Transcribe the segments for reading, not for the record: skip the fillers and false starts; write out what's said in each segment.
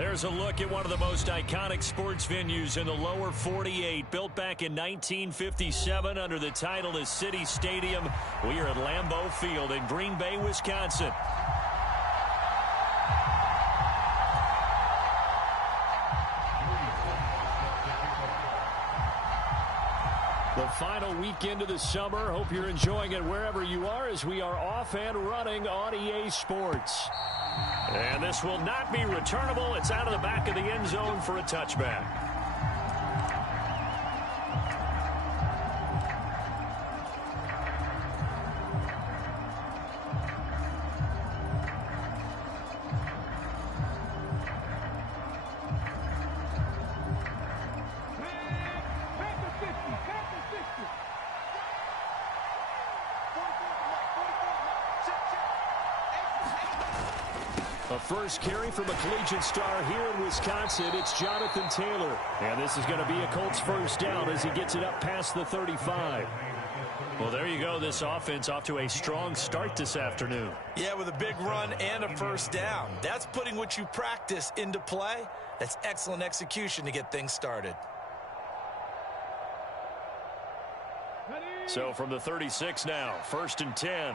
There's a look at one of the most iconic sports venues in the lower 48, built back in 1957 under the title of City Stadium. We are at Lambeau Field in Green Bay, Wisconsin. The final weekend of the summer. Hope you're enjoying it wherever you are as we are off and running on EA Sports. And this will not be returnable. It's out of the back of the end zone for a touchback. A first carry from a collegiate star here in Wisconsin. It's Jonathan Taylor. And this is going to be a Colts first down as he gets it up past the 35. Well, there you go. This offense off to a strong start this afternoon. Yeah, with a big run and a first down. That's putting what you practice into play. That's excellent execution to get things started. So from the 36 now, 1st and 10.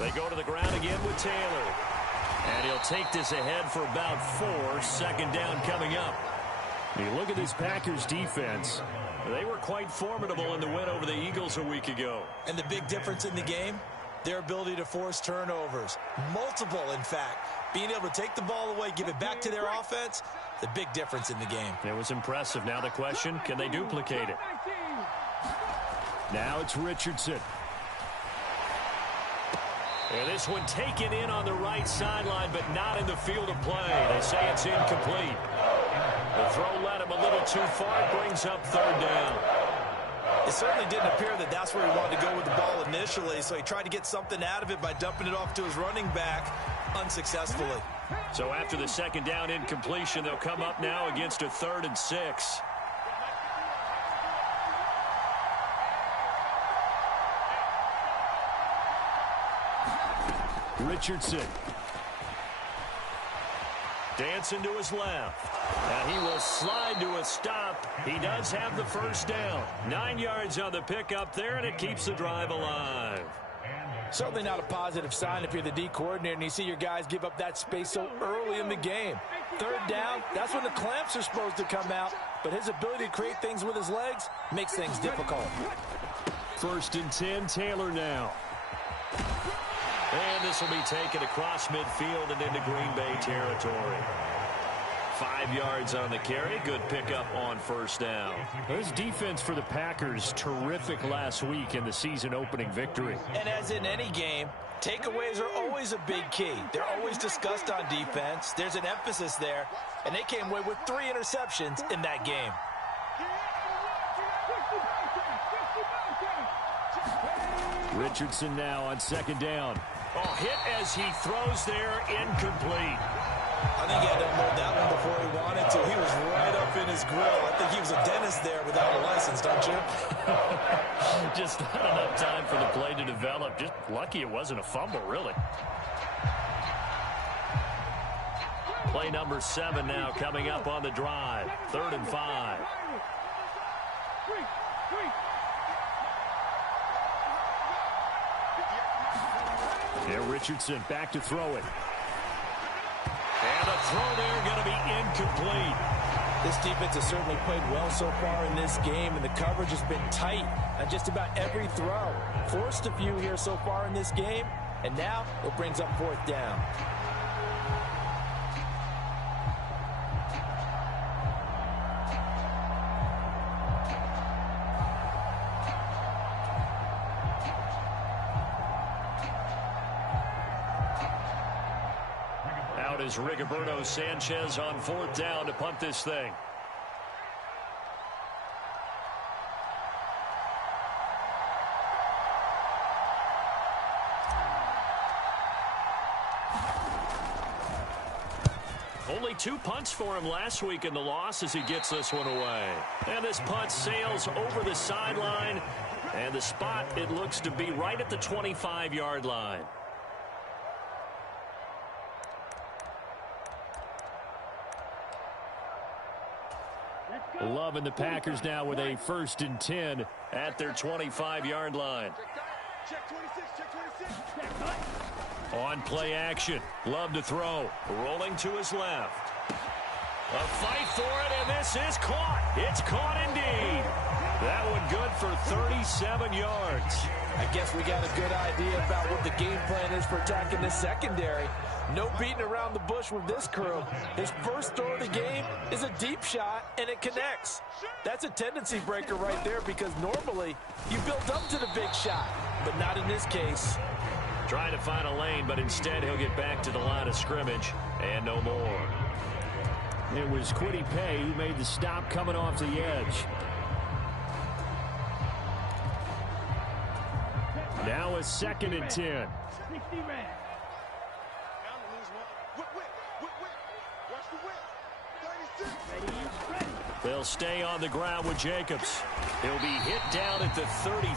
They go to the ground again with Taylor. And he'll take this ahead for about 4. Second down coming up. You look at this Packers defense. They were quite formidable in the win over the Eagles a week ago. And the big difference in the game, their ability to force turnovers. Multiple, in fact. Being able to take the ball away, give it back to their offense, the big difference in the game. It was impressive. Now the question, can they duplicate it? Now it's Richardson. And this one taken in on the right sideline, but not in the field of play. They say it's incomplete. The throw led him a little too far. It brings up 3rd down. It certainly didn't appear that that's where he wanted to go with the ball initially, so he tried to get something out of it by dumping it off to his running back unsuccessfully. So after the second down incompletion, they'll come up now against a 3rd and 6. Richardson. Dancing to his left. And he will slide to a stop. He does have the first down. 9 yards on the pickup there, and it keeps the drive alive. Certainly not a positive sign if you're the D coordinator and you see your guys give up that space so early in the game. 3rd down, that's when the clamps are supposed to come out. But his ability to create things with his legs makes things difficult. 1st and 10, Taylor now. And this will be taken across midfield and into Green Bay territory. 5 yards on the carry. Good pickup on first down. This defense for the Packers, terrific last week in the season-opening victory. And as in any game, takeaways are always a big key. They're always discussed on defense. There's an emphasis there. And they came away with 3 interceptions in that game. Richardson now on 2nd down. Oh, hit as he throws there, incomplete. I think he had to unload that one before he wanted to. He was right up in his grill. I think he was a dentist there without a license, don't you? Just not enough time for the play to develop. Just lucky it wasn't a fumble, really. Play number 7 now coming up on the drive. 3rd and 5. Yeah, Richardson back to throw it. And a throw there going to be incomplete. This defense has certainly played well so far in this game, and the coverage has been tight on just about every throw. Forced a few here so far in this game, and now it brings up 4th down. Is Rigoberto Sanchez on 4th down to punt this thing. Only 2 punts for him last week in the loss as he gets this one away. And this punt sails over the sideline. And the spot, it looks to be right at the 25-yard line. Love and the Packers now with a 1st and 10 at their 25-yard line. Check 26, check 26. On play action. Love to throw. Rolling to his left. A fight for it, and this is caught. It's caught indeed. That one good for 37 yards. I guess we got a good idea about what the game plan is for attacking the secondary. No beating around the bush with this crew. His first throw of the game is a deep shot, and it connects. That's a tendency breaker right there because normally you build up to the big shot, but not in this case. Trying to find a lane, but instead he'll get back to the line of scrimmage and no more. It was Kwity Paye who made the stop coming off the edge. Now a 2nd and 10. They'll stay on the ground with Jacobs. He'll be hit down at the 33,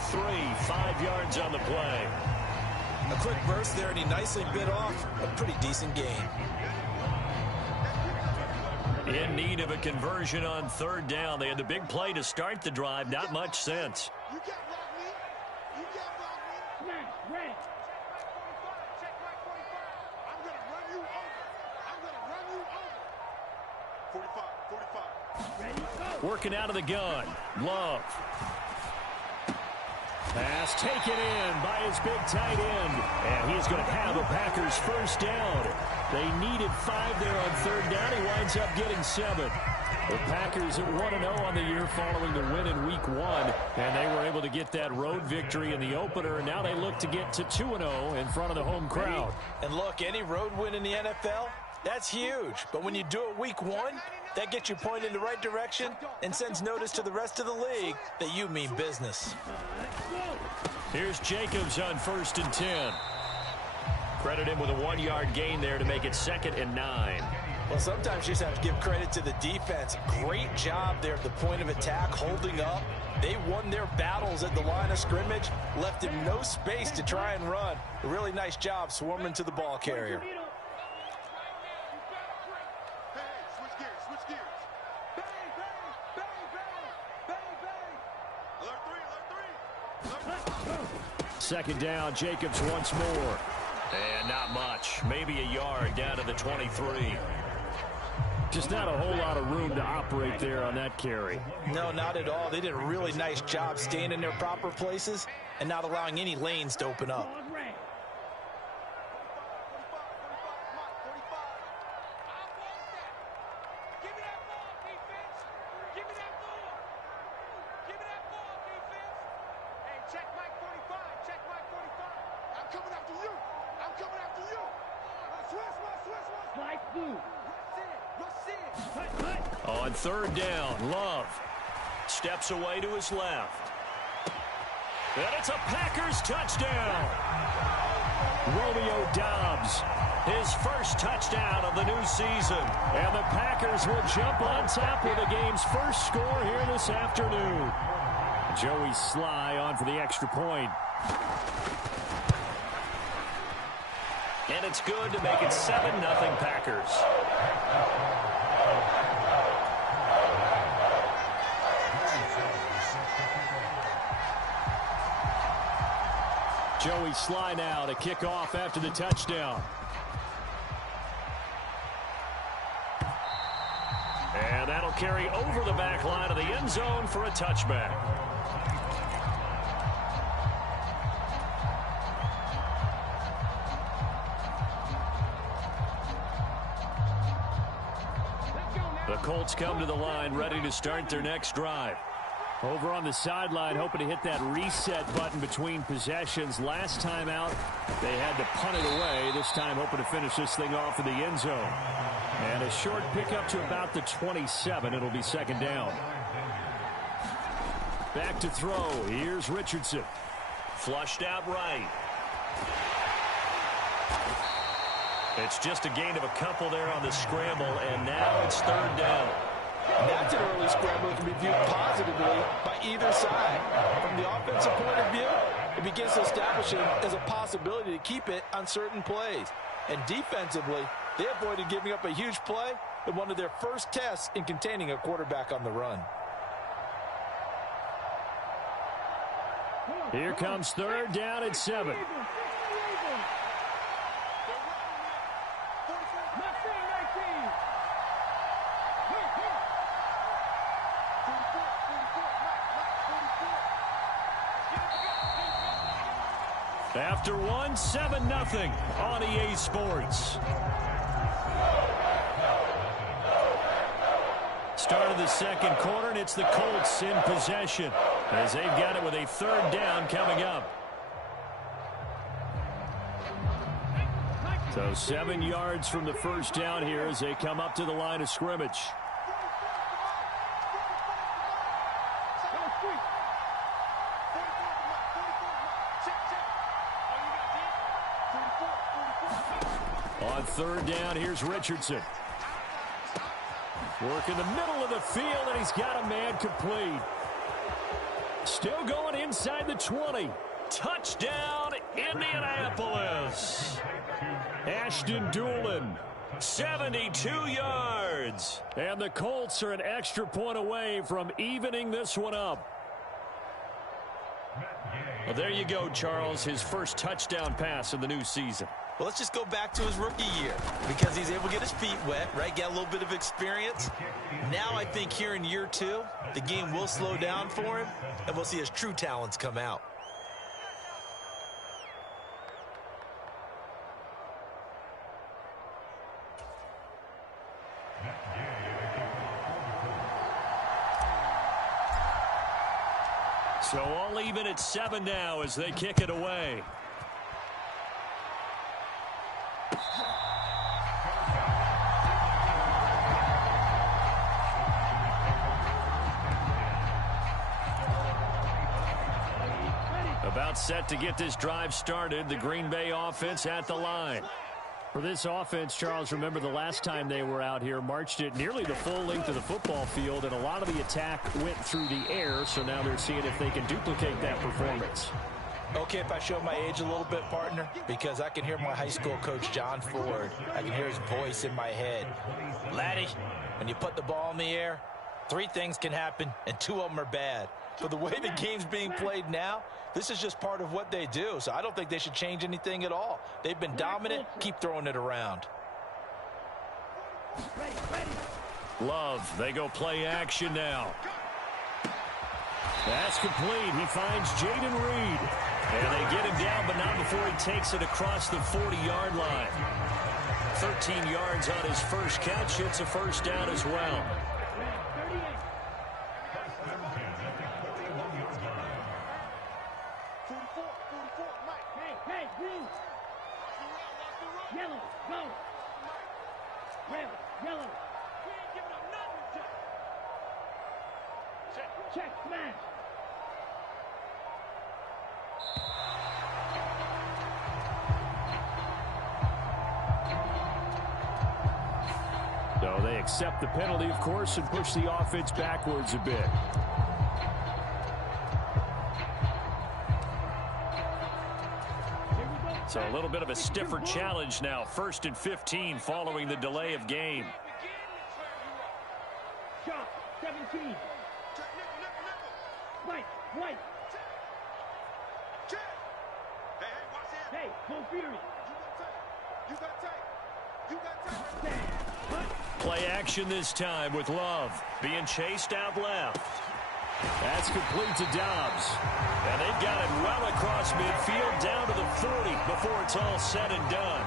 5 yards on the play. A quick burst there, and he nicely bit off a pretty decent gain. In need of a conversion on 3rd down. They had the big play to start the drive. Not much sense. You can't block me. You can't block me. Red. Check my 45. I'm going to run you over. I'm going to run you over. 45. Working out of the gun. Love. Pass taken in by his big tight end. And he's going to have a Packers 1st down. They needed 5 there on 3rd down. He winds up getting 7. The Packers at 1-0 on the year following the win in Week 1. And they were able to get that road victory in the opener. And now they look to get to 2-0 in front of the home crowd. And look, any road win in the NFL, that's huge. But when you do it Week 1, that gets you pointed in the right direction and sends notice to the rest of the league that you mean business. Here's Jacobs on 1st and 10. Credit him with a 1-yard gain there to make it 2nd and 9. Well, sometimes you just have to give credit to the defense. Great job there at the point of attack, holding up. They won their battles at the line of scrimmage, left him no space to try and run. A really nice job swarming to the ball carrier. Second down, Jacobs once more. And not much. Maybe a yard down to the 23. Just not a whole lot of room to operate there on that carry. No, not at all. They did a really nice job staying in their proper places and not allowing any lanes to open up. On 3rd down, Love steps away to his left. And it's a Packers touchdown. Romeo Doubs, his 1st touchdown of the new season. And the Packers will jump on top with the game's 1st score here this afternoon. Joey Sly on for the extra point. And it's good to make it 7-0 Packers. Joey Sly now to kick off after the touchdown. And that'll carry over the back line of the end zone for a touchback. The Colts come to the line ready to start their next drive. Over on the sideline, hoping to hit that reset button between possessions. Last time out, they had to punt it away. This time, hoping to finish this thing off in the end zone. And a short pickup to about the 27. It'll be 2nd down. Back to throw. Here's Richardson. Flushed out right. It's just a gain of a couple there on the scramble, and now it's 3rd down. That's an early scramble that can be viewed positively by either side. From the offensive point of view, it begins to establish it as a possibility to keep it on certain plays. And defensively, they avoided giving up a huge play in one of their first tests in containing a quarterback on the run. Here comes third down at 7. After one, 7-0 on EA Sports. Start of the second quarter, and it's the Colts in possession as they've got it with a third down coming up. So 7 yards from the first down here as they come up to the line of scrimmage. On third down, here's Richardson. Work in the middle of the field, and he's got a man complete. Still going inside the 20. Touchdown, Indianapolis. Ashton Dulin, 72 yards. And the Colts are an extra point away from evening this one up. Well, there you go, Charles. His first touchdown pass of the new season. Well, let's just go back to his rookie year because he's able to get his feet wet, right? Get a little bit of experience. Now I think here in year 2, the game will slow down for him, and we'll see his true talents come out. So all even at 7 now as they kick it away. About set to get this drive started. The Green Bay offense at the line. For this offense, Charles, remember the last time they were out here, marched it nearly the full length of the football field, and a lot of the attack went through the air, so now they're seeing if they can duplicate that performance. Okay, if I show my age a little bit, partner, because I can hear my high school coach, John Ford. I can hear his voice in my head. Laddie, when you put the ball in the air, 3 things can happen, and 2 of them are bad. But the way the game's being played now, this is just part of what they do. So I don't think they should change anything at all. They've been dominant. Keep throwing it around. Love, they go play action now. That's complete. He finds Jaden Reed. And they get him down, but not before he takes it across the 40-yard line. 13 yards on his first catch. It's a first down as well. Yellow, go. Red, yellow. We ain't giving up nothing. Check, smash. So they accept the penalty, of course, and push the offense backwards a bit. So a little bit of a stiffer challenge now. 1st and 15 following the delay of game. Shot, 17. White. Hey, go Fury. You got tape. Play action this time with Love being chased out left. That's complete to Dobbs. And they've got it well across midfield down to the 40 before it's all said and done.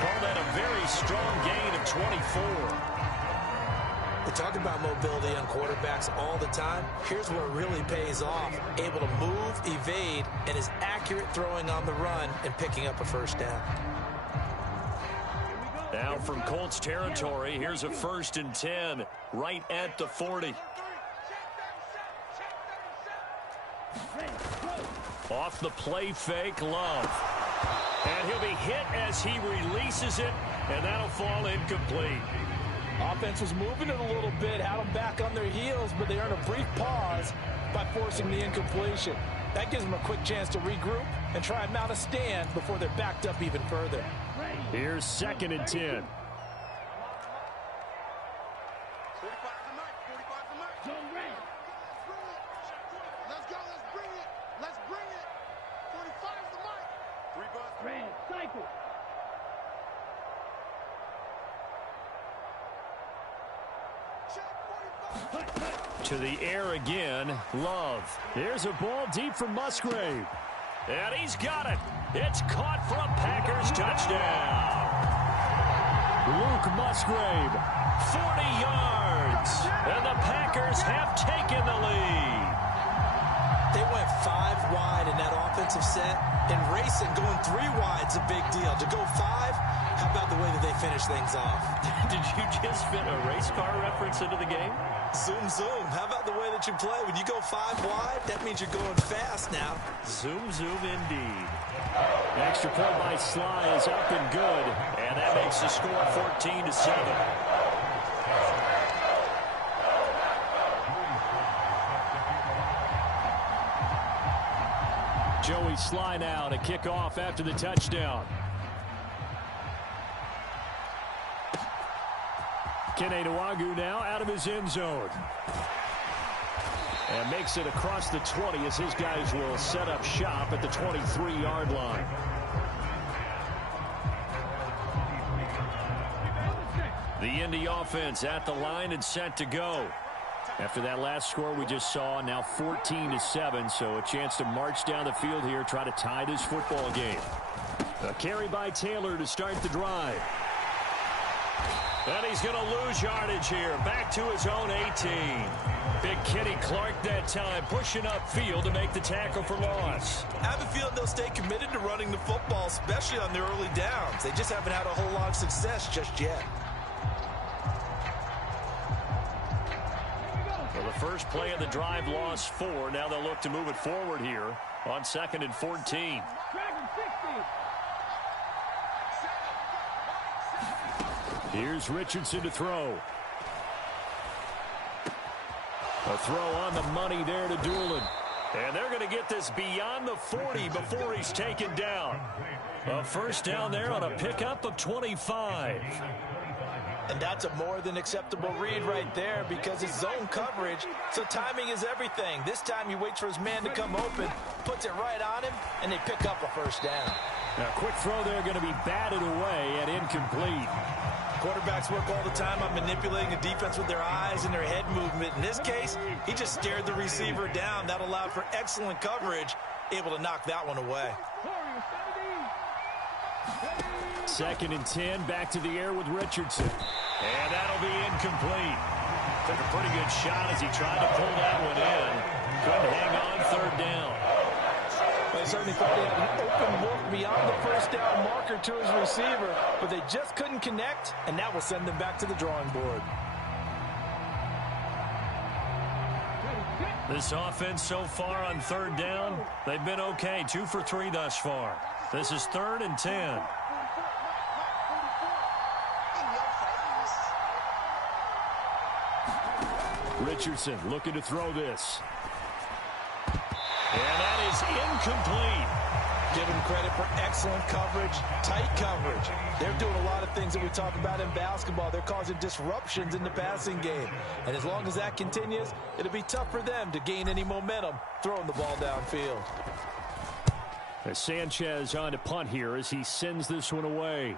Call that a very strong gain of 24. We talk about mobility on quarterbacks all the time. Here's where it really pays off. Able to move, evade, and is accurate throwing on the run and picking up a first down. Now from Colts territory, here's a 1st and 10 right at the 40. Off the play fake, Love. And he'll be hit as he releases it, and that'll fall incomplete. Offense was moving it a little bit, had them back on their heels, but they earned a brief pause by forcing the incompletion. That gives them a quick chance to regroup and try and mount a stand before they're backed up even further. Here's 2nd and 10. 45's the mark. 45's the mark. Zone red. Let's go. Let's bring it. Let's bring it. 45's the mark. 3 bus. Red. Cycle. Check 45. Cut, cut. To the air again, Love. Here's a ball deep from Musgrave. And he's got it. It's caught for a Packers touchdown. Luke Musgrave, 40 yards. And the Packers have taken the lead. They went 5 wide in that offensive set. And racing, going 3 wide's a big deal. To go 5, how about the way that they finish things off? Did you just fit a race car reference into the game? Zoom, zoom. How about the way that you play? When you go 5 wide, that means you're going fast now. Zoom, zoom indeed. Extra point by Sly is up and good. And that makes the score 14-7. Joey Sly now to kick off after the touchdown. Kene Nwangwu now out of his end zone. And makes it across the 20 as his guys will set up shop at the 23-yard line. The Indy offense at the line and set to go. After that last score we just saw, now 14-7, so a chance to march down the field here, try to tie this football game. A carry by Taylor to start the drive. And he's going to lose yardage here, back to his own 18. Big Kenny Clark that time, pushing upfield to make the tackle for loss. I have a feeling they'll stay committed to running the football, especially on their early downs. They just haven't had a whole lot of success just yet. Well, the first play of the drive lost 4. Now they'll look to move it forward here on 2nd and 14. Dragon 60. Here's Richardson to throw. A throw on the money there to Doolin. And they're going to get this beyond the 40 before he's taken down. A first down there on a pickup of 25. And that's a more than acceptable read right there because it's zone coverage, so timing is everything. This time he waits for his man to come open, puts it right on him, and they pick up a first down. Now, quick throw there going to be batted away and incomplete. Quarterbacks work all the time on manipulating the defense with their eyes and their head movement. In this case, he just stared the receiver down. That allowed for excellent coverage, able to knock that one away. 2nd and 10, back to the air with Richardson. And that'll be incomplete. Took a pretty good shot as he tried to pull that one in. Couldn't hang on 3rd down. They certainly thought he had an open look beyond the first down marker to his receiver, but they just couldn't connect, and that will send them back to the drawing board. This offense so far on 3rd down, they've been okay. 2 for 3 thus far. This is 3rd and 10. Richardson looking to throw this. And that is incomplete. Give him credit for excellent coverage, tight coverage. They're doing a lot of things that we talk about in basketball. They're causing disruptions in the passing game. And as long as that continues, it'll be tough for them to gain any momentum throwing the ball downfield. As Sanchez on to punt here as he sends this one away.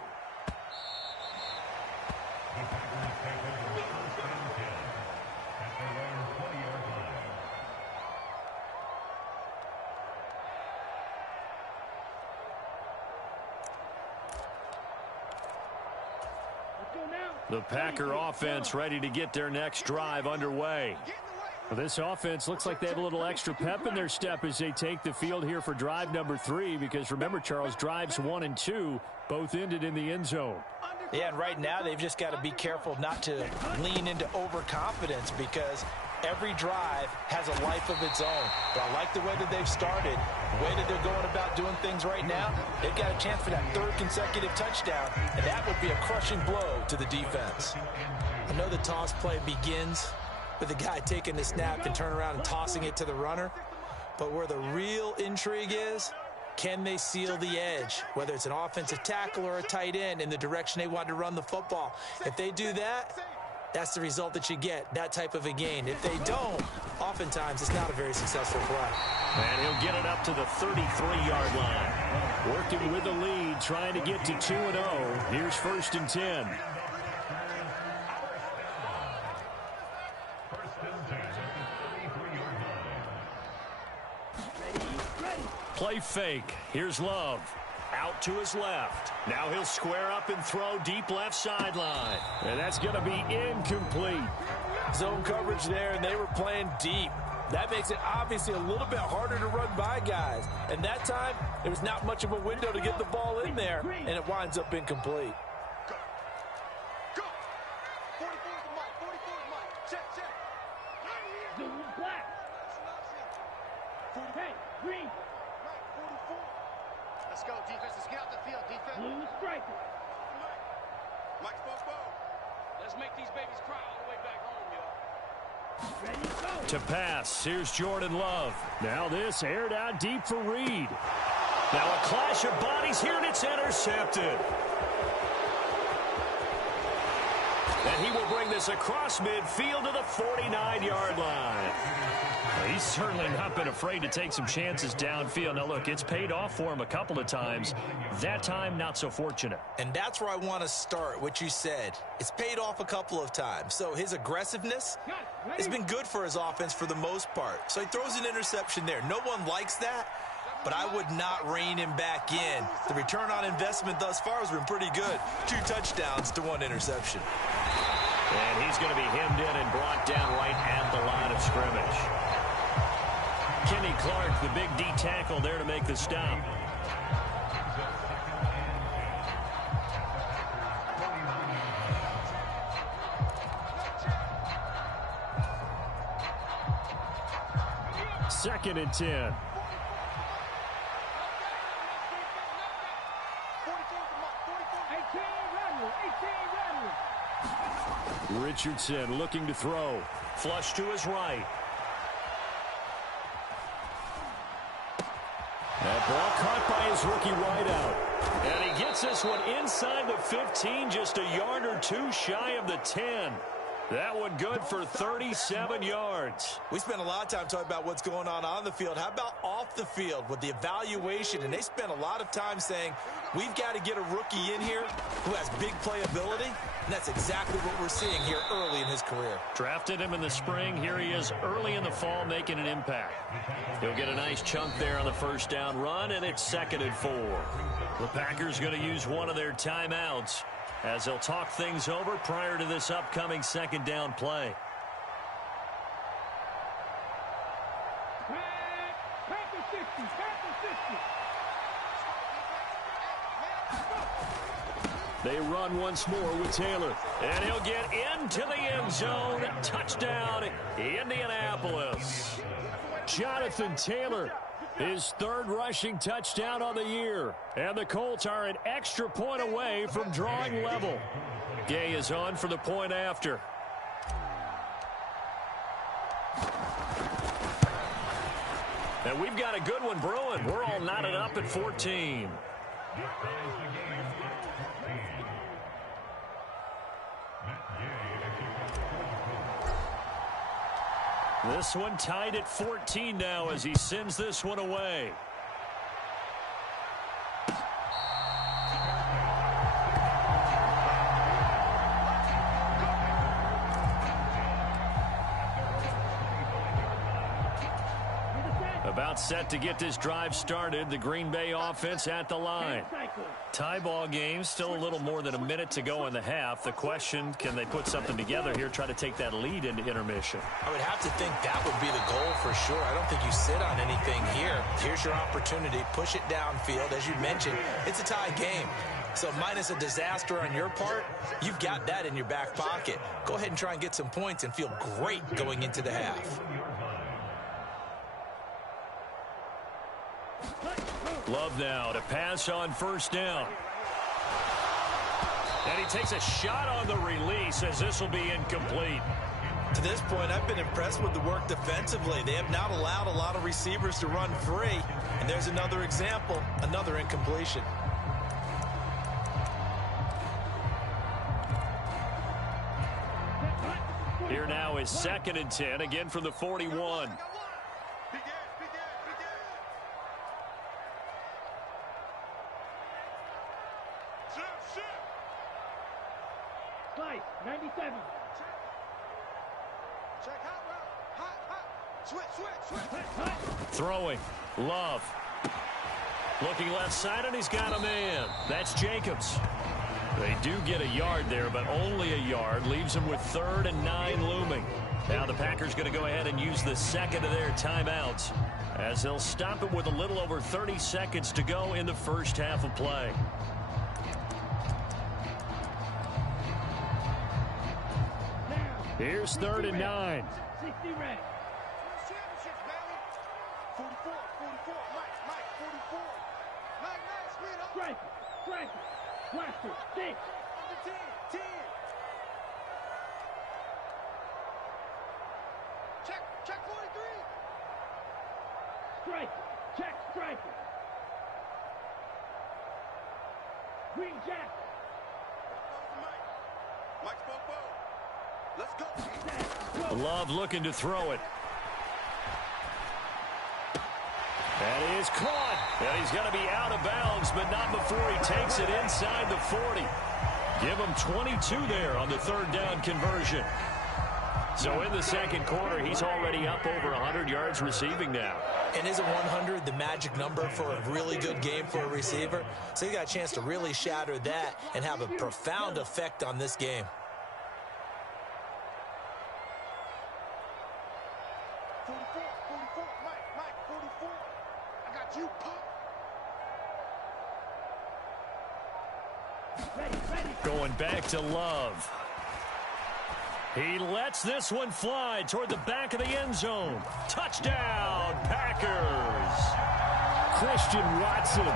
The Packer offense ready to get their next drive underway. This offense looks like they have a little extra pep in their step as they take the field here for drive number 3, because remember, Charles, drives 1 and 2 both ended in the end zone. Yeah, and right now they've just got to be careful not to lean into overconfidence because every drive has a life of its own. But I like the way that they've started, the way that they're going about doing things right now. They've got a chance for that 3rd consecutive touchdown, and that would be a crushing blow to the defense. I know the toss play begins with the guy taking the snap and turn around and tossing it to the runner, but where the real intrigue is, can they seal the edge, whether it's an offensive tackle or a tight end, in the direction they want to run the football? If they do that, that's the result that you get, that type of a gain. If they don't, oftentimes it's not a very successful play. And he'll get it up to the 33-yard line. Working with the lead, trying to get to 2-0. Here's 1st and 10. Play fake. Here's Love. Out to his left. Now he'll square up and throw deep left sideline. And that's going to be incomplete. Zone coverage there, and they were playing deep. That makes it obviously a little bit harder to run by guys. And that time, there was not much of a window to get the ball in there, and it winds up incomplete. Go. 44 to Mike. 44 to Mike. Check. Zoom black. Hey, green. Mike, 44. Let's go, defense. Let's get out the field, defense. Blue striker. Mike's both. Let's make these babies cry all the way back home, y'all. Ready, go. To pass, here's Jordan Love. Now this aired out deep for Reed. Now a clash of bodies here, and it's intercepted. And he will bring this across midfield to the 49-yard line. He's certainly not been afraid to take some chances downfield. Now, look, it's paid off for him a couple of times. That time, not so fortunate. And that's where I want to start, what you said. It's paid off a couple of times. So his aggressiveness has been good for his offense for the most part. So he throws an interception there. No one likes that, but I would not rein him back in. The return on investment thus far has been pretty good. 2 touchdowns to 1 interception. And he's going to be hemmed in and brought down right at the line of scrimmage. Kenny Clark, the big D tackle there to make the stop. Second and 10. Richardson looking to throw. Flush to his right. That ball caught by his rookie wideout. And he gets this one inside the 15, just a yard or two shy of the 10. That one good for 37 yards. We spent a lot of time talking about what's going on the field. How about off the field with the evaluation? And they spent a lot of time saying, we've got to get a rookie in here who has big playability. And that's exactly what we're seeing here early in his career. Drafted him in the spring. Here he is early in the fall making an impact. He'll get a nice chunk there on the first down run, and it's 2nd and 4. The Packers going to use one of their timeouts as they'll talk things over prior to this upcoming 2nd down play. Packer 60, Packer 60. They run once more with Taylor. And he'll get into the end zone. Touchdown, Indianapolis. Jonathan Taylor, his 3rd rushing touchdown on the year. And the Colts are an extra point away from drawing level. Gay is on for the point after. And we've got a good one brewing. We're all knotted up at 14. This one tied at 14 now as he sends this one away. About set to get this drive started. The Green Bay offense at the line. Tie ball game, still a little more than a minute to go in the half. The question, can they put something together here, try to take that lead into intermission? I would have to think that would be the goal for sure. I don't think you sit on anything here. Here's your opportunity. Push it downfield. As you mentioned, it's a tie game. So minus a disaster on your part, you've got that in your back pocket. Go ahead and try and get some points and feel great going into the half. Love now to pass on first down. And he takes a shot on the release as this will be incomplete. To this point, I've been impressed with the work defensively. They have not allowed a lot of receivers to run free. And there's another example, another incompletion. now is 2nd and 10, again from the 41. Slice, 97. Check hot. Switch. Throwing. Love. Looking left side, and he's got a man. That's Jacobs. They do get a yard there, but only a yard. Leaves them with 3rd and 9 looming. Now the Packers going to go ahead and use the second of their timeouts, as they'll stop it with a little over 30 seconds to go in the first half of play. Here's 3rd and 9. 60 reps. 44, Mike, 44. Nice, speed up. Strike it. Watch it. 6. Under 10. Check 43. Strike it. Check strike it. Green Jack. Mike's both. Let's go. Love looking to throw it. That is caught. And he's going to be out of bounds, but not before he takes it inside the 40. Give him 22 there on the 3rd down conversion. So in the second quarter, he's already up over 100 yards receiving now. And isn't 100 the magic number for a really good game for a receiver? So he got a chance to really shatter that and have a profound effect on this game. 44, Mike, 44. I got you, Pop. Going back to Love. He lets this one fly toward the back of the end zone. Touchdown, Packers. Christian Watson,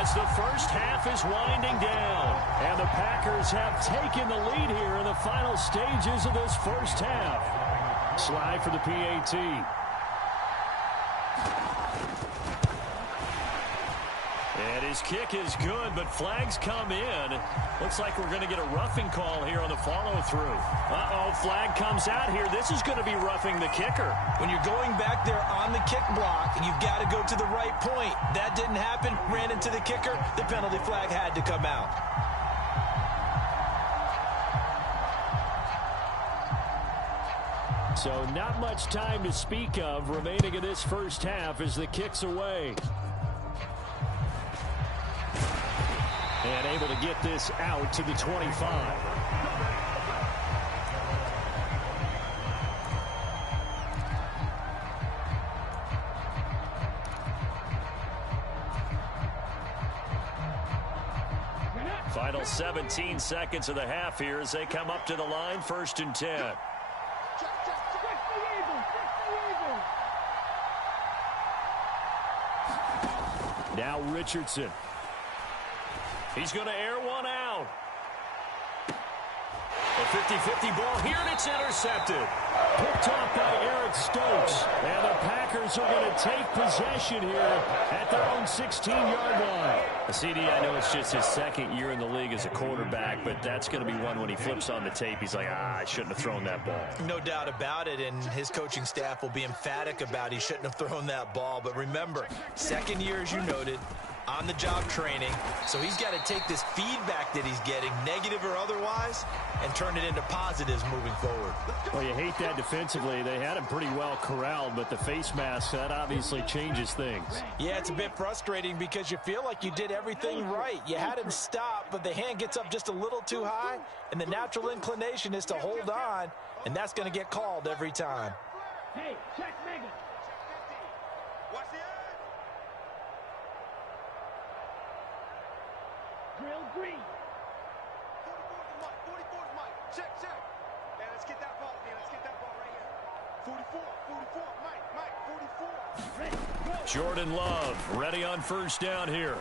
as the first half is winding down. And the Packers have taken the lead here in the final stages of this first half. Slide for the PAT. And his kick is good, but flags come in. Looks like we're going to get a roughing call here on the follow-through. Uh-oh, flag comes out here. This is going to be roughing the kicker. When you're going back there on the kick block, you've got to go to the right point. That didn't happen. Ran into the kicker. The penalty flag had to come out. So not much time to speak of remaining in this first half as the kick's away. And able to get this out to the 25. Final 17 seconds of the half here as they come up to the line, 1st and 10. Now Richardson. He's going to air one out. A 50-50 ball here, and it's intercepted. Picked off by Eric Stokes. And the Packers are going to take possession here at their own 16-yard line. CD, I know it's just his 2nd year in the league as a quarterback, but that's going to be one when he flips on the tape. He's like, I shouldn't have thrown that ball. No doubt about it, and his coaching staff will be emphatic about he shouldn't have thrown that ball. But remember, 2nd year, as you noted, on-the-job training. So he's got to take this feedback that he's getting, negative or otherwise, and turn it into positives moving forward. Well, you hate that defensively. They had him pretty well corralled, but the face mask, that obviously changes things. Yeah, it's a bit frustrating because you feel like you did everything right. You had him stop, but the hand gets up just a little too high, and the natural inclination is to hold on, and that's going to get called every time. Hey, check Mega. Watch the end. Drill green. 44's Mike. Check. Man, let's get that ball, man. Let's get that ball right here. 44, Mike, 44. Ready, go. Jordan Love ready on 1st down here.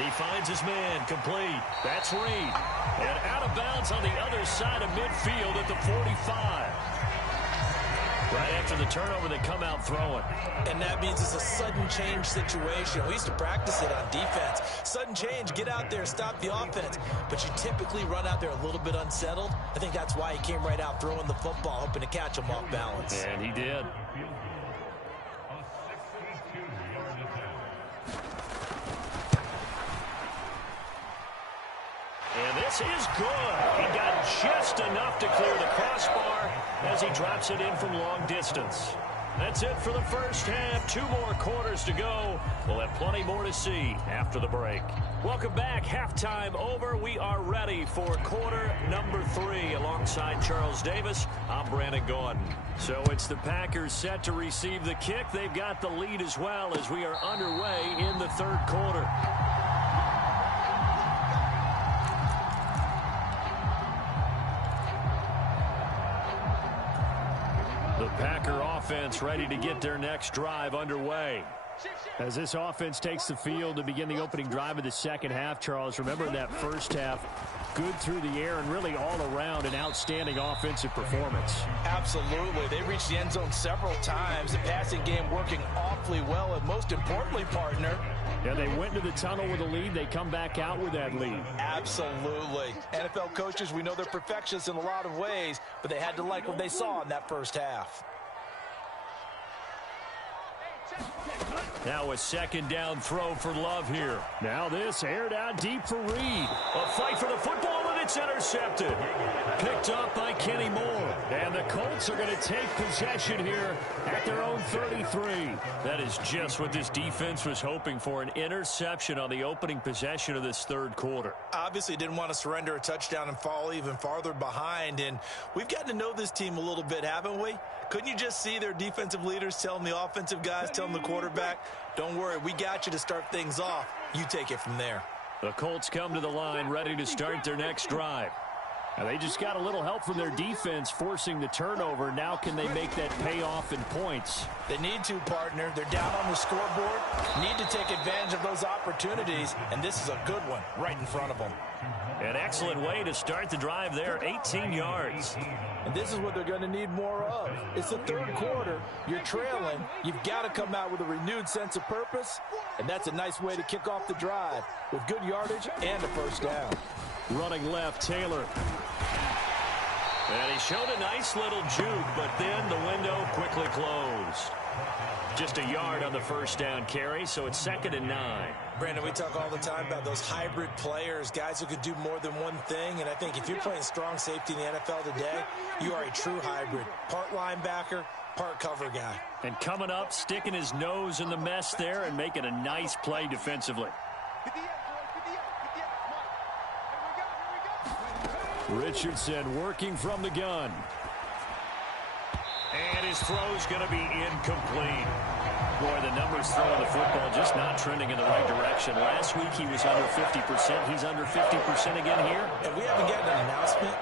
He finds his man, complete. That's Reed. And out of bounds on the other side of midfield at the 45. Right after the turnover, they come out throwing. And that means it's a sudden change situation. We used to practice it on defense. Sudden change, get out there, stop the offense. But you typically run out there a little bit unsettled. I think that's why he came right out throwing the football, hoping to catch him off balance. And he did. And this is good. He got just enough to clear the crossbar as he drops it in from long distance. That's it for the first half. 2 more quarters to go. We'll have plenty more to see after the break. Welcome back. Halftime over. We are ready for quarter number 3. Alongside Charles Davis, I'm Brandon Gaudin. So it's the Packers set to receive the kick. They've got the lead as well as we are underway in the third quarter. The Packer offense ready to get their next drive underway. As this offense takes the field to begin the opening drive of the second half, Charles, remember in that first half, good through the air and really all around an outstanding offensive performance. Absolutely. They reached the end zone several times. The passing game working awfully well, and most importantly, partner, yeah, they went into the tunnel with a lead. They come back out with that lead. Absolutely. NFL coaches, we know they're perfectionists in a lot of ways, but they had to like what they saw in that first half. Now a second down throw for Love here. Now this aired out deep for Reed. A fight for the football, and it's intercepted. Picked up by Kenny Moore. And the Colts are going to take possession here at their own 33. That is just what this defense was hoping for, an interception on the opening possession of this third quarter. Obviously didn't want to surrender a touchdown and fall even farther behind, and we've gotten to know this team a little bit, haven't we? Couldn't you just see their defensive leaders telling the offensive guys, telling the quarterback, don't worry, we got you to start things off. You take it from there. The Colts come to the line ready to start their next drive. Now they just got a little help from their defense forcing the turnover. Now can they make that pay off in points? They need to, partner. They're down on the scoreboard. Need to take advantage of those opportunities, and this is a good one right in front of them. An excellent way to start the drive there, 18 yards. And this is what they're going to need more of. It's the third quarter. You're trailing. You've got to come out with a renewed sense of purpose, and that's a nice way to kick off the drive with good yardage and a first down. Running left, Taylor. And he showed a nice little juke, but then the window quickly closed. Just a yard on the first down carry, so it's 2nd and 9. Brandon, we talk all the time about those hybrid players, guys who could do more than one thing, and I think if you're playing strong safety in the NFL today, you are a true hybrid. Part linebacker, part cover guy. And coming up, sticking his nose in the mess there and making a nice play defensively. Richardson working from the gun. And his throw's going to be incomplete. Boy, the numbers throwing the football just not trending in the right direction. Last week he was under 50%. He's under 50% again here. And we haven't gotten an announcement,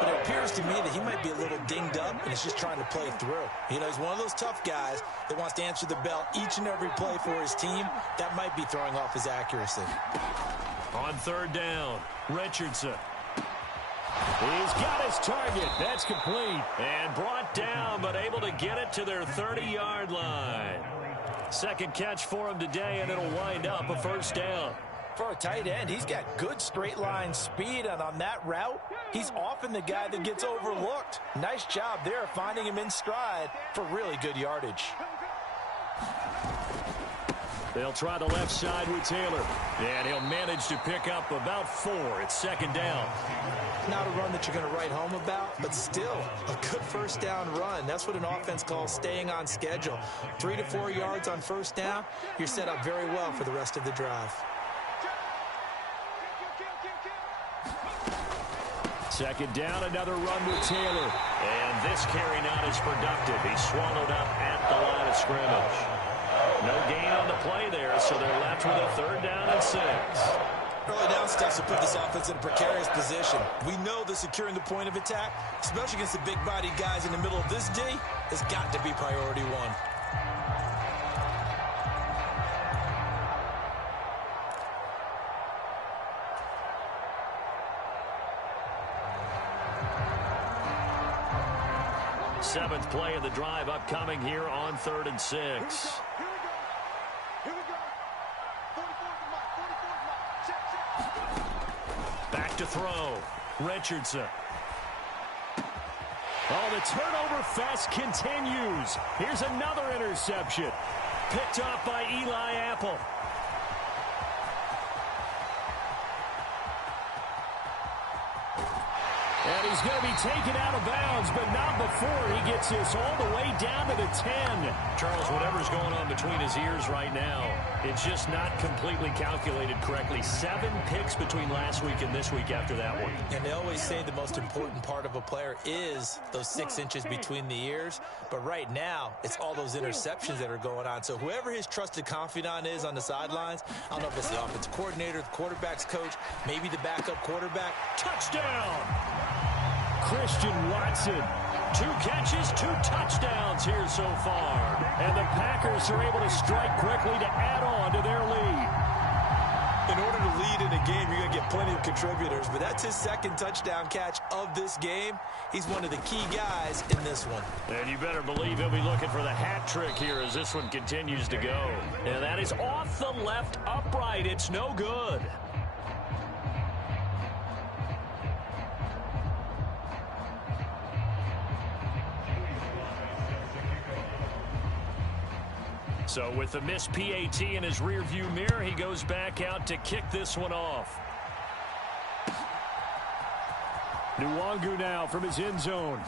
but it appears to me that he might be a little dinged up and is just trying to play through. You know, he's one of those tough guys that wants to answer the bell each and every play for his team. That might be throwing off his accuracy. On 3rd down, Richardson. He's got his target. That's complete. And brought down, but able to get it to their 30-yard line. Second catch for him today, and it'll wind up a first down. For a tight end, he's got good straight line speed, and on that route, he's often the guy that gets overlooked. Nice job there finding him in stride for really good yardage. They'll try the left side with Taylor. And he'll manage to pick up about 4. It's 2nd down. Not a run that you're going to write home about, but still a good first down run. That's what an offense calls staying on schedule. 3 to 4 yards on first down, you're set up very well for the rest of the drive. 2nd down, another run with Taylor. And this carry not as productive. He's swallowed up at the line of scrimmage. No gain on the play there, so they're left with a 3rd down and 6. Early down steps to put this offense in a precarious position. We know that securing the point of attack, especially against the big-bodied guys in the middle of this D, has got to be priority one. Seventh play of the drive upcoming here on 3rd and 6. Here we go. 44's the mark. 44's mark. Check. Back to throw. Richardson. Oh, the turnover fest continues. Here's another interception. Picked off by Eli Apple. And he's going to be taken out of bounds, but not before he gets this all the way down to the 10. Charles, whatever's going on between his ears right now, it's just not completely calculated correctly. 7 picks between last week and this week after that one. And they always say the most important part of a player is those 6 inches between the ears. But right now, it's all those interceptions that are going on. So whoever his trusted confidant is on the sidelines, I don't know if it's the offensive coordinator, the quarterback's coach, maybe the backup quarterback. Touchdown! Christian Watson. 2 catches, 2 touchdowns here so far. And the Packers are able to strike quickly to add on to their lead. In order to lead in a game, you're going to get plenty of contributors, but that's his 2nd touchdown catch of this game. He's one of the key guys in this one. And you better believe he'll be looking for the hat trick here as this one continues to go. And that is off the left upright. It's no good. So with the missed PAT in his rearview mirror, he goes back out to kick this one off. Nwangu now from his end zone.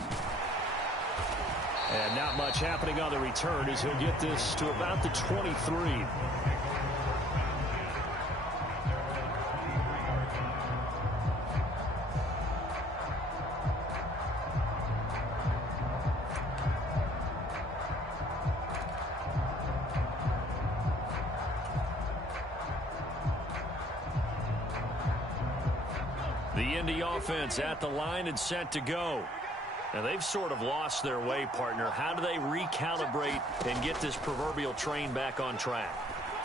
And not much happening on the return as he'll get this to about the 23. The Indy offense at the line and set to go. And they've sort of lost their way, partner. How do they recalibrate and get this proverbial train back on track?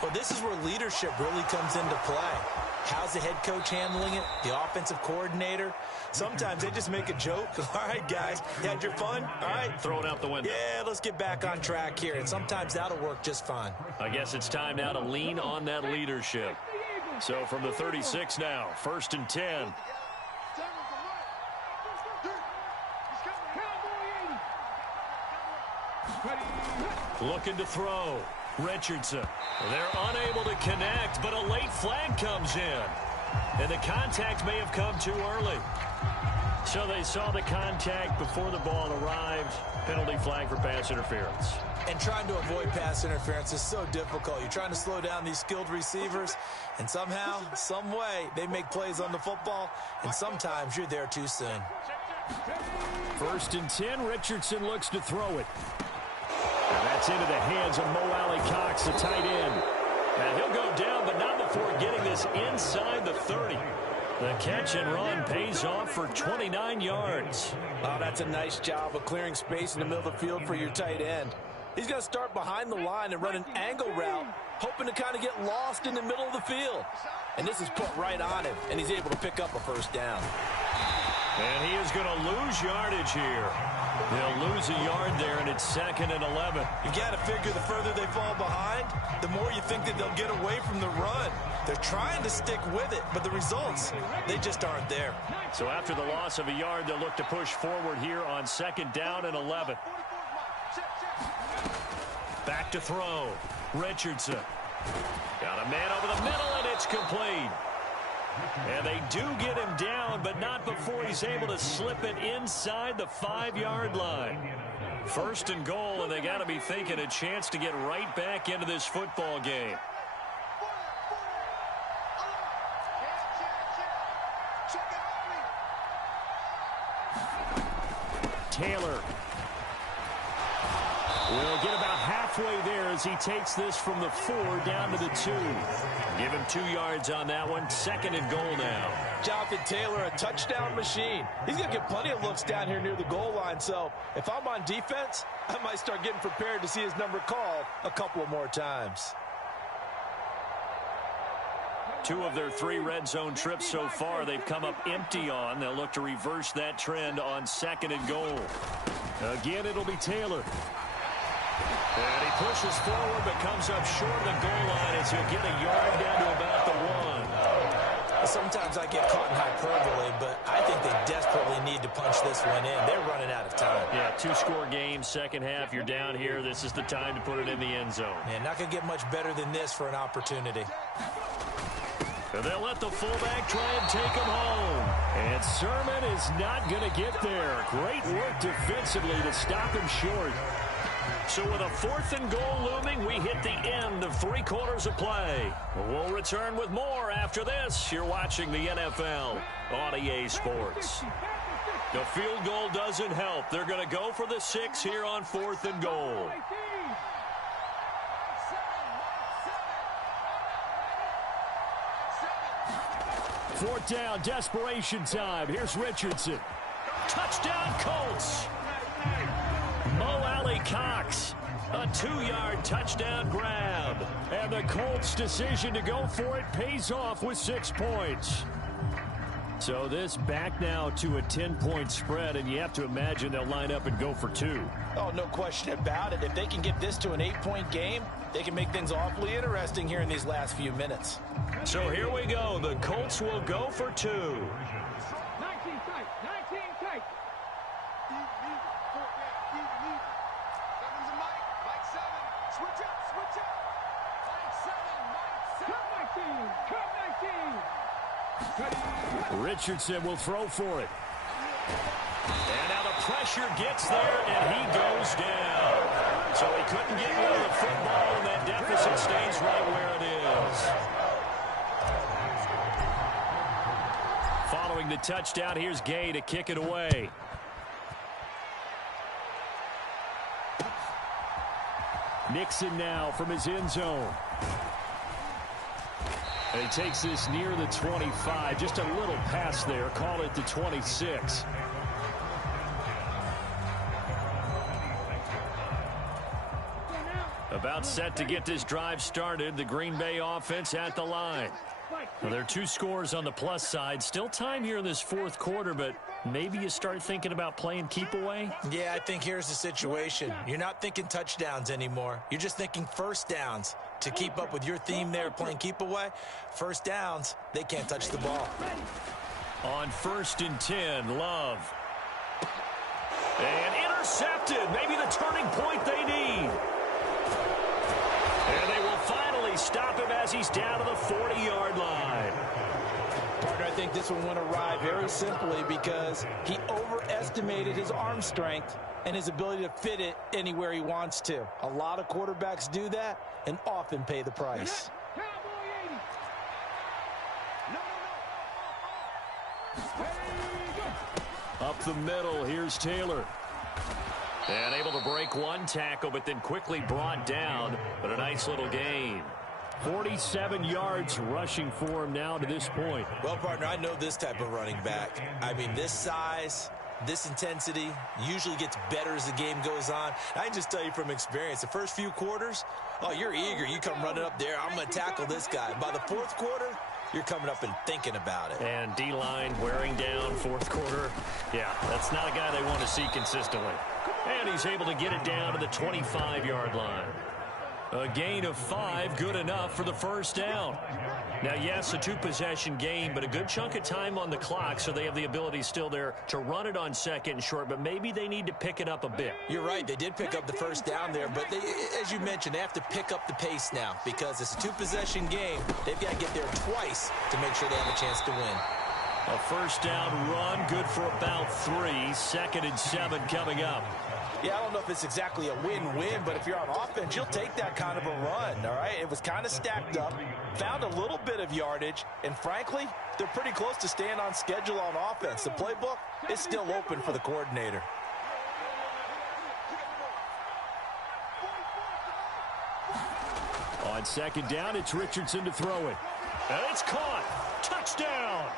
Well, this is where leadership really comes into play. How's the head coach handling it? The offensive coordinator? Sometimes they just make a joke. All right, guys, you had your fun? All right. Throw it out the window. Yeah, let's get back on track here. And sometimes that'll work just fine. I guess it's time now to lean on that leadership. So from the 36 now, 1st and 10. Looking to throw. Richardson. They're unable to connect, but a late flag comes in. And the contact may have come too early. So they saw the contact before the ball arrived. Penalty flag for pass interference. And trying to avoid pass interference is so difficult. You're trying to slow down these skilled receivers, and somehow, some way, they make plays on the football, and sometimes you're there too soon. 1st and 10, Richardson looks to throw it. And that's into the hands of Mo Alley-Cox, the tight end. And he'll go down, but not before getting this inside the 30. The catch and run pays off for 29 yards. Oh, that's a nice job of clearing space in the middle of the field for your tight end. He's going to start behind the line and run an angle route, hoping to kind of get lost in the middle of the field. And this is put right on him, and he's able to pick up a 1st down. And he is going to lose yardage here. They'll lose a yard there, and it's 2nd and 11. You've got to figure the further they fall behind, the more you think that they'll get away from the run. They're trying to stick with it, but the results, they just aren't there. So after the loss of a yard, they'll look to push forward here on 2nd down and 11. Back to throw. Richardson. Got a man over the middle, and it's complete. And they do get him down, but not before he's able to slip it inside the 5-yard line. 1st and goal, and they got to be thinking a chance to get right back into this football game. Taylor will get about halfway there as he takes this from the 4 down to the 2. Give him 2 yards on that one. 2nd and goal now. Jonathan Taylor, a touchdown machine. He's going to get plenty of looks down here near the goal line. So if I'm on defense, I might start getting prepared to see his number called a couple of more times. 2 of their 3 red zone trips so far they've come up empty on. They'll look to reverse that trend on 2nd and goal. Again, it'll be Taylor. And he pushes forward but comes up short of the goal line as he'll get a yard down to about the 1. Sometimes I get caught in hyperbole, but I think they desperately need to punch this one in. They're running out of time. Yeah, 2-score game, second half. You're down here. This is the time to put it in the end zone. Yeah, not going to get much better than this for an opportunity. And they'll let the fullback try and take him home. And Sermon is not going to get there. Great work defensively to stop him short. So with a 4th and goal looming, we hit the end of 3 quarters of play. We'll return with more after this. You're watching the NFL on EA Sports. The field goal doesn't help. They're going to go for the 6 here on 4th and goal. Fourth down, desperation time. Here's Richardson. Touchdown, Colts. Mo Alley Cox, a 2-yard touchdown grab. And the Colts' decision to go for it pays off with 6 points. So this back now to a 10-point spread, and you have to imagine they'll line up and go for 2. Oh, no question about it. If they can get this to an 8-point game, they can make things awfully interesting here in these last few minutes. So here we go. The Colts will go for 2. 19 tight, 19 tight. Switch up. Mike 7. Come 19. Richardson will throw for it. And now the pressure gets there, and he goes down. So he couldn't get rid of the football, and that deficit stays right where it is. Following the touchdown, here's Gay to kick it away. Nixon now from his end zone. And he takes this near the 25. Just a little pass there. Call it the 26. About set to get this drive started. The Green Bay offense at the line. Well, there are 2 scores on the plus side. Still time here in this 4th quarter, but maybe you start thinking about playing keep away? Yeah, I think here's the situation. You're not thinking touchdowns anymore. You're just thinking first downs. To keep up with your theme there, playing keep away, first downs, they can't touch the ball. On 1st and 10, Love. And intercepted. Maybe the turning point they need. And they will finally stop him as he's down to the 40-yard line. Partner, I think this one went awry very simply because he overestimated his arm strength and his ability to fit it anywhere he wants to. A lot of quarterbacks do that and often pay the price. Up the middle, here's Taylor. And able to break one tackle, but then quickly brought down. But a nice little gain. 47 yards rushing for him now to this point. Well, partner, I know this type of running back. I mean, this size, this intensity usually gets better as the game goes on. I can just tell you from experience, the first few quarters, oh, you're eager. You come running up there, I'm going to tackle this guy. By the 4th quarter, you're coming up and thinking about it. And D-line wearing down 4th quarter. Yeah, that's not a guy they want to see consistently. And he's able to get it down to the 25-yard line. A gain of 5, good enough for the first down. Now, yes, a 2-possession game, but a good chunk of time on the clock, so they have the ability still there to run it on 2nd and short, but maybe they need to pick it up a bit. You're right. They did pick up the first down there, but they, as you mentioned, they have to pick up the pace now because it's a 2-possession game. They've got to get there twice to make sure they have a chance to win. A first down run, good for about 3. 2nd and 7 coming up. Yeah, I don't know if it's exactly a win-win, but if you're on offense, you'll take that kind of a run, all right? It was kind of stacked up, found a little bit of yardage, and frankly, they're pretty close to staying on schedule on offense. The playbook is still open for the coordinator. On 2nd down, it's Richardson to throw it. And it's caught. Touchdown.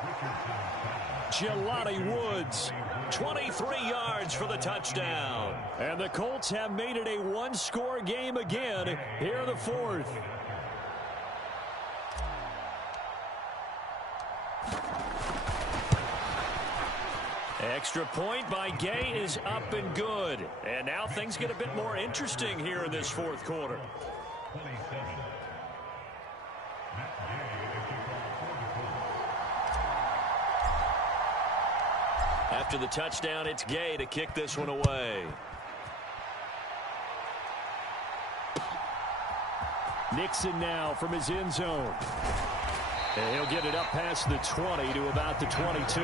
Jelani Woods, 23 yards for the touchdown. And the Colts have made it a 1-score game again here in the 4th. Extra point by Gay is up and good. And now things get a bit more interesting here in this fourth quarter. After the touchdown, it's Gay to kick this one away. Nixon now from his end zone. And he'll get it up past the 20 to about the 22.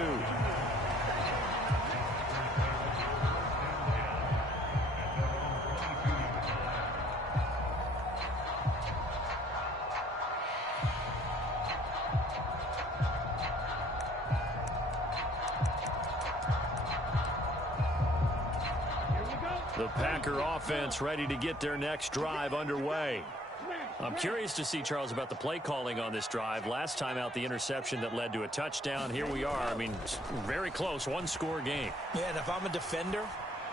The Packer offense ready to get their next drive underway. I'm curious to see, Charles, about the play calling on this drive. Last time out, the interception that led to a touchdown. Here we are. I mean, very close, one-score game. Yeah, and if I'm a defender,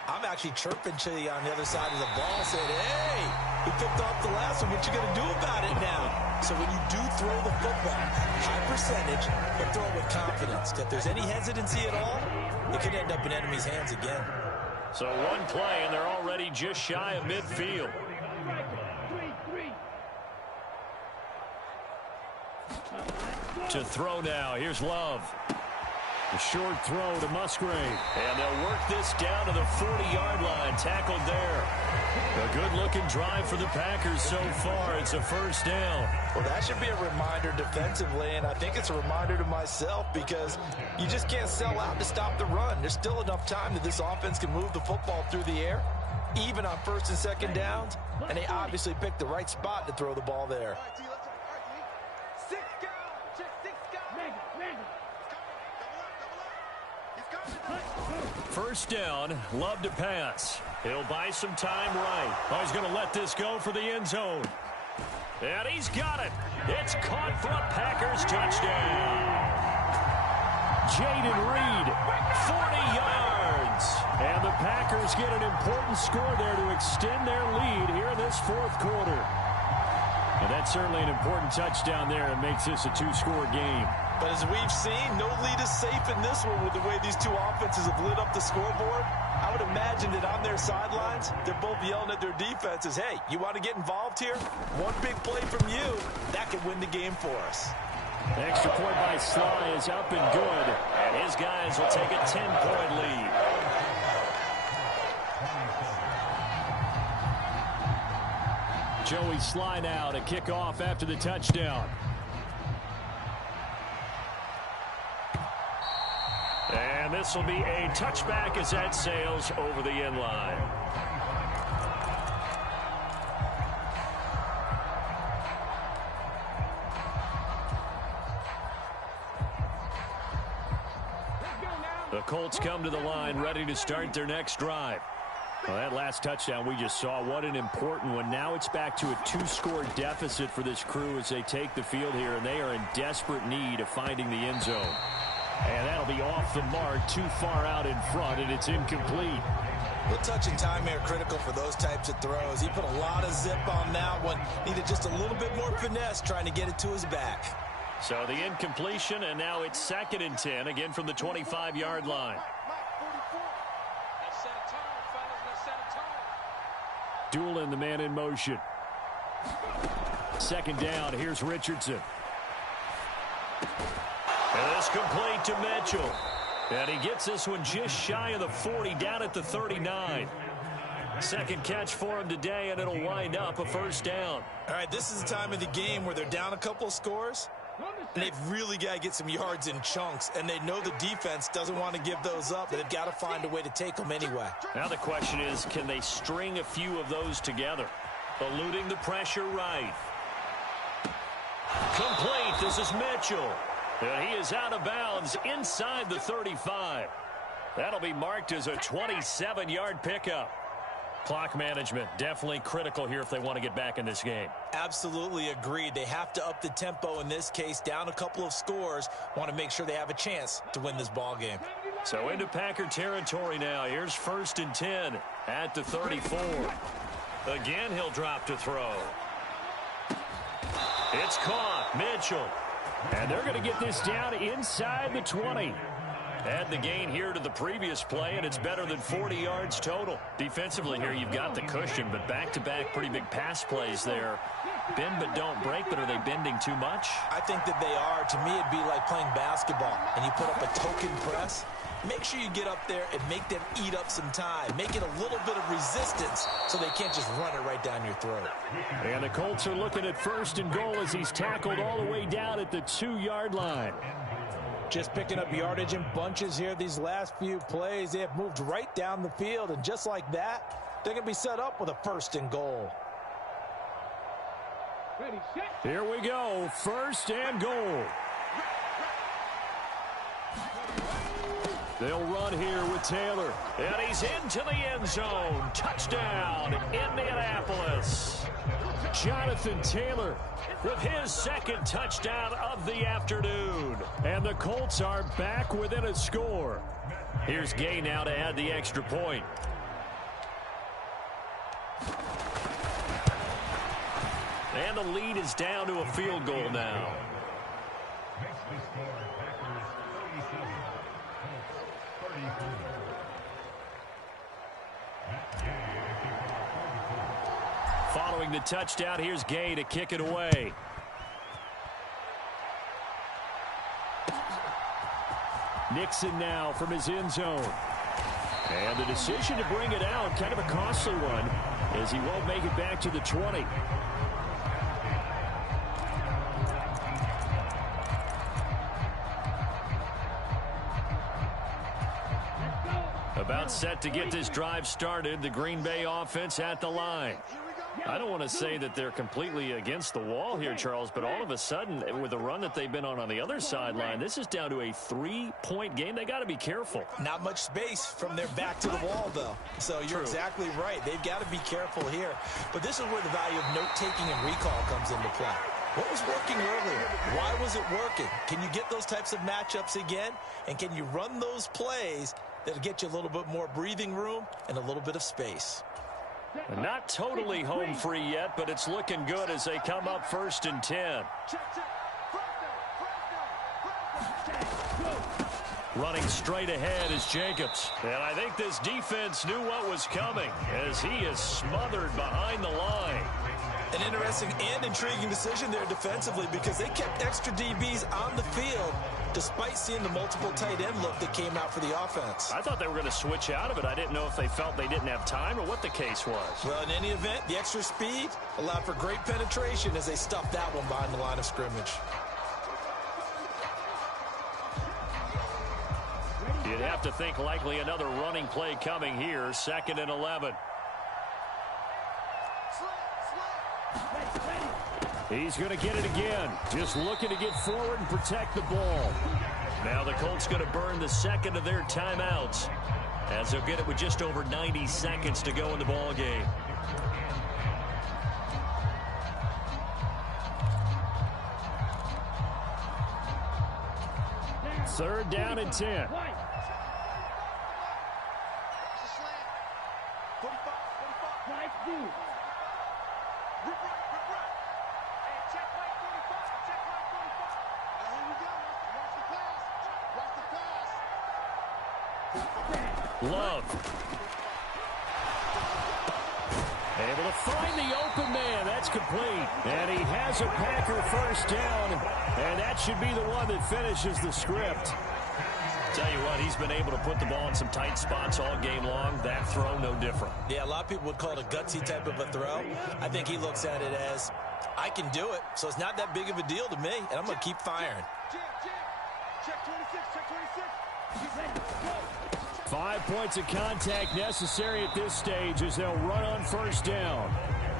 I'm actually chirping to you on the other side of the ball, saying, hey, we picked off the last one. What you going to do about it now? So when you do throw the football, high percentage, but throw it with confidence. If there's any hesitancy at all, it could end up in enemy's hands again. So one play, and they're already just shy of midfield. To throw now. Here's Love. A short throw to Musgrave. And they'll work this down to the 40-yard line. Tackled there. A good-looking drive for the Packers so far. It's a first down. Well, that should be a reminder defensively, and I think it's a reminder to myself because you just can't sell out to stop the run. There's still enough time that this offense can move the football through the air, even on first and second downs, and they obviously picked the right spot to throw the ball there. First down, Love to pass. He'll buy some time right. Oh, he's going to let this go for the end zone. And he's got it. It's caught for a Packers touchdown. Jaden Reed, 40 yards. And the Packers get an important score there to extend their lead here in this fourth quarter. And that's certainly an important touchdown there. It makes this a two-score game. But as we've seen, no lead is safe in this one with the way these two offenses have lit up the scoreboard. I would imagine that on their sidelines, they're both yelling at their defenses, hey, you want to get involved here? One big play from you, that could win the game for us. The extra point by Sly is up and good. And his guys will take a 10-point lead. Joey Sly now to kick off after the touchdown. And this will be a touchback as that sails over the end line. The Colts come to the line ready to start their next drive. Well, that last touchdown we just saw, what an important one. Now it's back to a two-score deficit for this crew as they take the field here, and they are in desperate need of finding the end zone. And that'll be off the mark, too far out in front, and it's incomplete. The touch and time are critical for those types of throws. He put a lot of zip on that one. Needed just a little bit more finesse trying to get it to his back. So the incompletion, and now it's 2nd and 10, again from the 25-yard line. Doolin, the man in motion. 2nd down, here's Richardson. And it's complete to Mitchell. And he gets this one just shy of the 40, down at the 39. Second catch for him today, and it'll wind up a first down. All right, this is the time of the game where they're down a couple of scores, and they've really got to get some yards in chunks, and they know the defense doesn't want to give those up, but they've got to find a way to take them anyway. Now the question is, can they string a few of those together? Eluding the pressure right. Complete. This is Mitchell. And he is out of bounds inside the 35. That'll be marked as a 27-yard pickup. Clock management definitely critical here if they want to get back in this game. Absolutely agreed. They have to up the tempo in this case, down a couple of scores. Want to make sure they have a chance to win this ball game. So into Packer territory now. Here's 1st and 10 at the 34. Again, he'll drop to throw. It's caught. Mitchell. And they're going to get this down inside the 20. Add the gain here to the previous play, and it's better than 40 yards total. Defensively here, you've got the cushion, but back-to-back pretty big pass plays there. Bend but don't break, but are they bending too much? I think that they are. To me, it'd be like playing basketball, and you put up a token press. Make sure you get up there and make them eat up some time. Make it a little bit of resistance so they can't just run it right down your throat. And the Colts are looking at 1st and goal as he's tackled all the way down at the 2-yard line. Just picking up yardage in bunches here these last few plays. They have moved right down the field, and just like that, they're going to be set up with a 1st and goal. Ready, set. Here we go, 1st and goal. They'll run here with Taylor. And he's into the end zone. Touchdown, Indianapolis. Jonathan Taylor with his 2nd touchdown of the afternoon. And the Colts are back within a score. Here's Gay now to add the extra point. And the lead is down to a field goal now. Following the touchdown, here's Gay to kick it away. Nixon now from his end zone. And the decision to bring it out, kind of a costly one, as he won't make it back to the 20. About set to get this drive started, the Green Bay offense at the line. I don't want to say that they're completely against the wall here, Charles, but all of a sudden, with the run that they've been on the other sideline, this is down to a 3-point game. They got to be careful. Not much space from their back to the wall, though. So you're exactly right. They've got to be careful here. But this is where the value of note-taking and recall comes into play. What was working earlier? Why was it working? Can you get those types of matchups again? And can you run those plays that'll get you a little bit more breathing room and a little bit of space? Not totally home free yet, but it's looking good as they come up 1st and 10. Running straight ahead is Jacobs. And I think this defense knew what was coming as he is smothered behind the line. An interesting and intriguing decision there defensively because they kept extra DBs on the field despite seeing the multiple tight end look that came out for the offense. I thought they were going to switch out of it. I didn't know if they felt they didn't have time or what the case was. Well, in any event, the extra speed allowed for great penetration as they stuffed that one behind the line of scrimmage. You'd have to think likely another running play coming here, 2nd and 11. He's going to get it again. Just looking to get forward and protect the ball. Now the Colts going to burn the 2nd of their timeouts as they'll get it with just over 90 seconds to go in the ball game. Third down and 10. 45, 45. Love. Able to find the open man. That's complete. And he has a Packer 1st down. And that should be the one that finishes the script. Tell you what, he's been able to put the ball in some tight spots all game long. That throw, no different. Yeah, a lot of people would call it a gutsy type of a throw. I think he looks at it as, I can do it, so it's not that big of a deal to me, and I'm going to keep firing. Check 26, check 26. 5 points of contact necessary at this stage as they'll run on 1st down.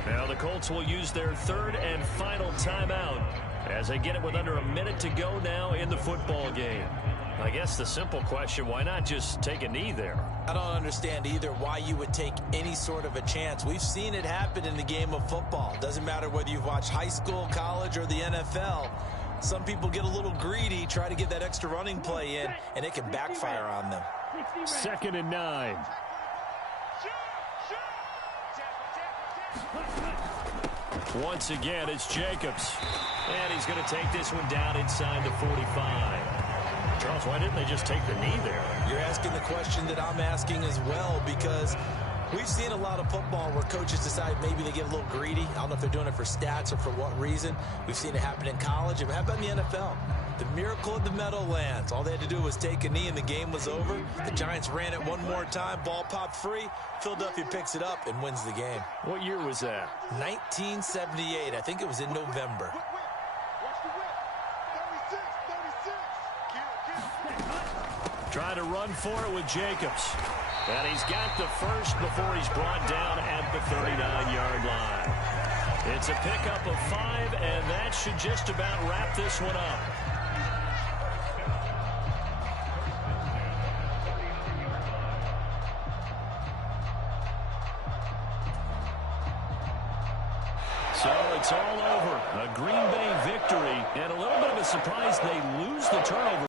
Now the Colts will use their 3rd and final timeout as they get it with under a minute to go now in the football game. I guess the simple question, why not just take a knee there? I don't understand either why you would take any sort of a chance. We've seen it happen in the game of football. Doesn't matter whether you've watched high school, college, or the NFL. Some people get a little greedy, try to get that extra running play in, and it can backfire on them. 2nd and 9. Once again, it's Jacobs. And he's going to take this one down inside the 45. Charles, why didn't they just take the knee there? You're asking the question that I'm asking as well, because we've seen a lot of football where coaches decide maybe they get a little greedy. I don't know if they're doing it for stats or for what reason. We've seen it happen in college. How about in the NFL? The miracle of the Meadowlands. All they had to do was take a knee and the game was over. The Giants ran it one more time. Ball popped free. Philadelphia picks it up and wins the game. What year was that? 1978. I think it was in November. Watch the whip. 36. Trying to run for it with Jacobs. And he's got the first before he's brought down at the 39-yard line. It's a pickup of 5, and that should just about wrap this one up. So it's all over. A Green Bay victory, and a little bit of a surprise they lose the turnover.